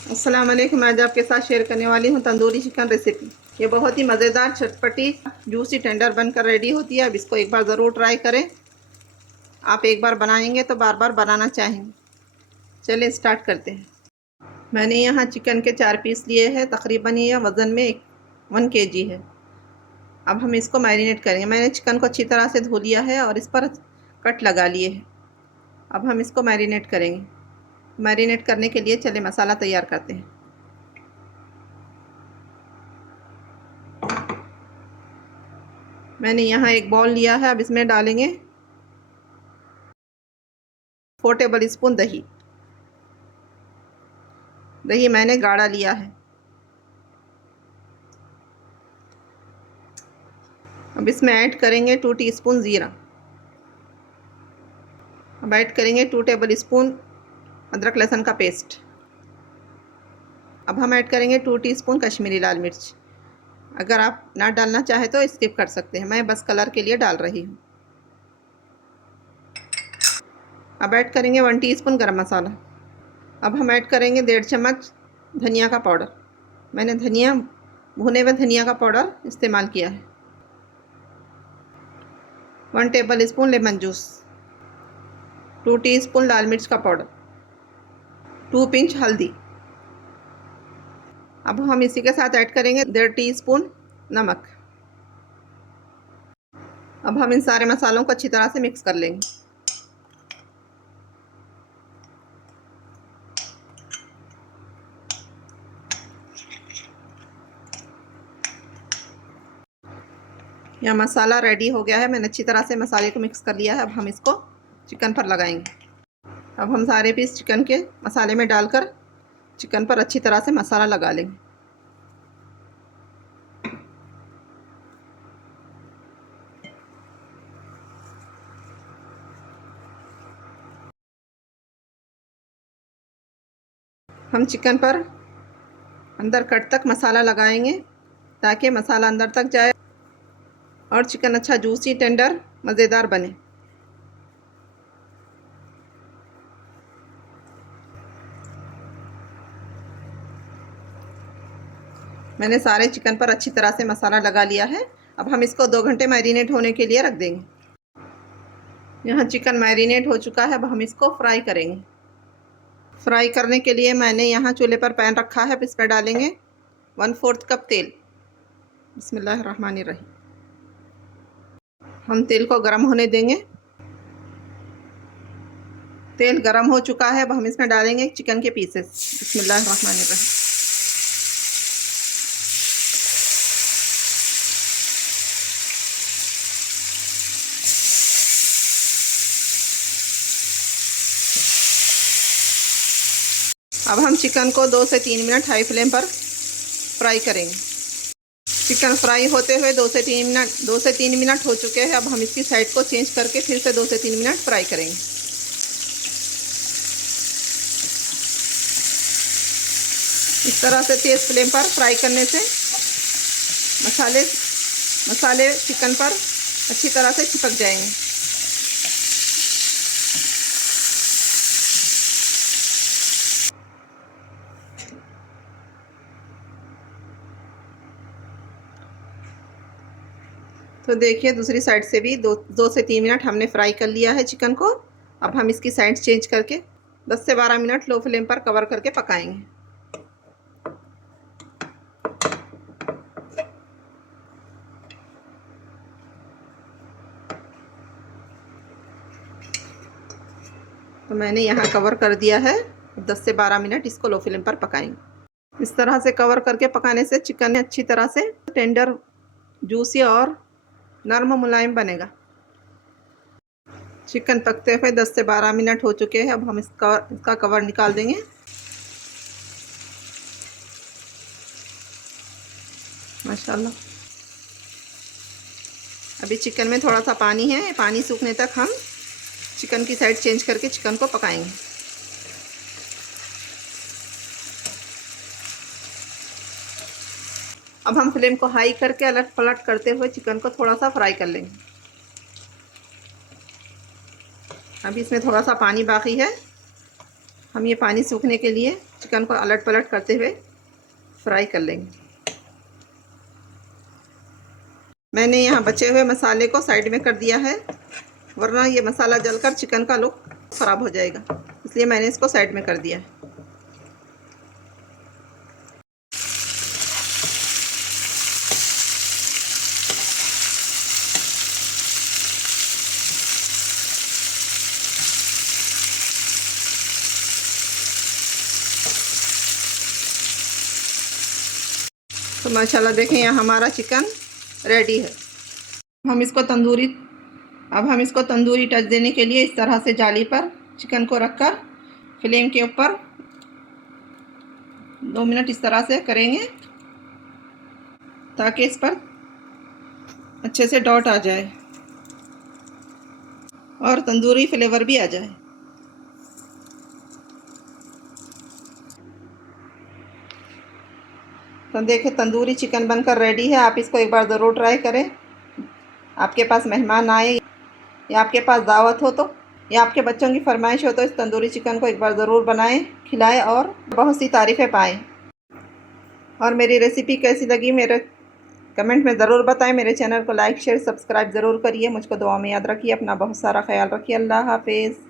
अस्सलाम वालेकुम। आज आपके साथ शेयर करने वाली हूँ तंदूरी चिकन रेसिपी। ये बहुत ही मज़ेदार, चटपटी, जूसी, टेंडर बनकर रेडी होती है। अब इसको एक बार ज़रूर ट्राई करें। आप एक बार बनाएंगे तो बार बार बनाना चाहेंगे। चलिए स्टार्ट करते हैं। मैंने यहाँ चिकन के 4 पीस लिए हैं। तकरीबन ये वज़न में 1 kg है। अब हम इसको मैरिनेट करेंगे। मैंने चिकन को अच्छी तरह से धो लिया है और इस पर कट लगा लिए हैं। अब हम इसको मैरिनेट करेंगे। मैरिनेट करने के लिए चले मसाला तैयार करते हैं। मैंने यहाँ एक बाउल लिया है। अब इसमें डालेंगे 4 टेबल स्पून दही। दही मैंने गाढ़ा लिया है। अब इसमें ऐड करेंगे 2 टीस्पून ज़ीरा। अब ऐड करेंगे 2 टेबल स्पून अदरक लहसुन का पेस्ट। अब हम ऐड करेंगे 2 टीस्पून कश्मीरी लाल मिर्च। अगर आप ना डालना चाहे तो स्किप कर सकते हैं, मैं बस कलर के लिए डाल रही हूँ। अब ऐड करेंगे 1 टीस्पून गरम मसाला। अब हम ऐड करेंगे 1.5 चम्मच धनिया का पाउडर। मैंने भुने हुए धनिया का पाउडर इस्तेमाल किया है। 1 tablespoon lemon juice. 2 teaspoon लाल मिर्च का पाउडर। 2 पिंच हल्दी। अब हम इसी के साथ ऐड करेंगे 1.5 टीस्पून नमक। अब हम इन सारे मसालों को अच्छी तरह से मिक्स कर लेंगे। यह मसाला रेडी हो गया है। मैंने अच्छी तरह से मसाले को मिक्स कर लिया है। अब हम इसको चिकन पर लगाएंगे। अब हम सारे पीस चिकन के मसाले में डालकर चिकन पर अच्छी तरह से मसाला लगा लेंगे। हम चिकन पर अंदर कट तक मसाला लगाएंगे ताकि मसाला अंदर तक जाए और चिकन अच्छा जूसी, टेंडर, मज़ेदार बने। मैंने सारे चिकन पर अच्छी तरह से मसाला लगा लिया है। अब हम इसको 2 घंटे मैरिनेट होने के लिए रख देंगे। यहाँ चिकन मैरिनेट हो चुका है। अब हम इसको फ्राई करेंगे। फ्राई करने के लिए मैंने यहाँ चूल्हे पर पैन रखा है। अब इस पर डालेंगे 1/4 कप तेल। बिस्मिल्लाहिर्रहमानिर्रहीम। हम तेल को गर्म होने देंगे। तेल गर्म हो चुका है। अब हम इसमें डालेंगे चिकन के पीसेस। बिस्मिल्लाहिर्रहमानिर्रहीम। अब हम चिकन को 2 से 3 मिनट हाई फ्लेम पर फ्राई करेंगे। चिकन फ्राई होते हुए 2 से 3 मिनट हो चुके हैं। अब हम इसकी साइड को चेंज करके फिर से 2 से 3 मिनट फ्राई करेंगे। इस तरह से तेज़ फ्लेम पर फ्राई करने से मसाले चिकन पर अच्छी तरह से चिपक जाएंगे। तो देखिए दूसरी साइड से भी 2 से 3 मिनट हमने फ्राई कर लिया है चिकन को। अब हम इसकी साइड चेंज करके 10 से 12 मिनट लो फ्लेम पर कवर करके पकाएंगे। तो मैंने यहाँ कवर कर दिया है। 10 से 12 मिनट इसको लो फ्लेम पर पकाएंगे। इस तरह से कवर करके पकाने से चिकन अच्छी तरह से टेंडर, जूसी और नरम मुलायम बनेगा। चिकन पकते हुए 10 से 12 मिनट हो चुके हैं। अब हम इसका कवर निकाल देंगे। माशाल्लाह। अभी चिकन में थोड़ा सा पानी है। पानी सूखने तक हम चिकन की साइड चेंज करके चिकन को पकाएंगे। अब हम फ्लेम को हाई करके अलट पलट करते हुए चिकन को थोड़ा सा फ्राई कर लेंगे। अभी इसमें थोड़ा सा पानी बाकी है। हम ये पानी सूखने के लिए चिकन को अलट पलट करते हुए फ्राई कर लेंगे। मैंने यहाँ बचे हुए मसाले को साइड में कर दिया है, वरना ये मसाला जलकर चिकन का लुक ख़राब हो जाएगा, इसलिए मैंने इसको साइड में कर दिया है। तो माशाल्लाह देखें, यहाँ हमारा चिकन रेडी है। अब हम इसको तंदूरी टच देने के लिए इस तरह से जाली पर चिकन को रखकर फ्लेम के ऊपर 2 मिनट इस तरह से करेंगे, ताकि इस पर अच्छे से डॉट आ जाए और तंदूरी फ्लेवर भी आ जाए। तो देखिए, तंदूरी चिकन बनकर रेडी है। आप इसको एक बार ज़रूर ट्राई करें। आपके पास मेहमान आए या आपके पास दावत हो तो, या आपके बच्चों की फरमाइश हो तो इस तंदूरी चिकन को एक बार ज़रूर बनाएं, खिलाएं और बहुत सी तारीफ़ें पाएं। और मेरी रेसिपी कैसी लगी मेरे कमेंट में ज़रूर बताएं। मेरे चैनल को लाइक शेयर सब्सक्राइब ज़रूर करिए। मुझको दुआ में याद रखिए। अपना बहुत सारा ख्याल रखिए। अल्लाह हाफिज़।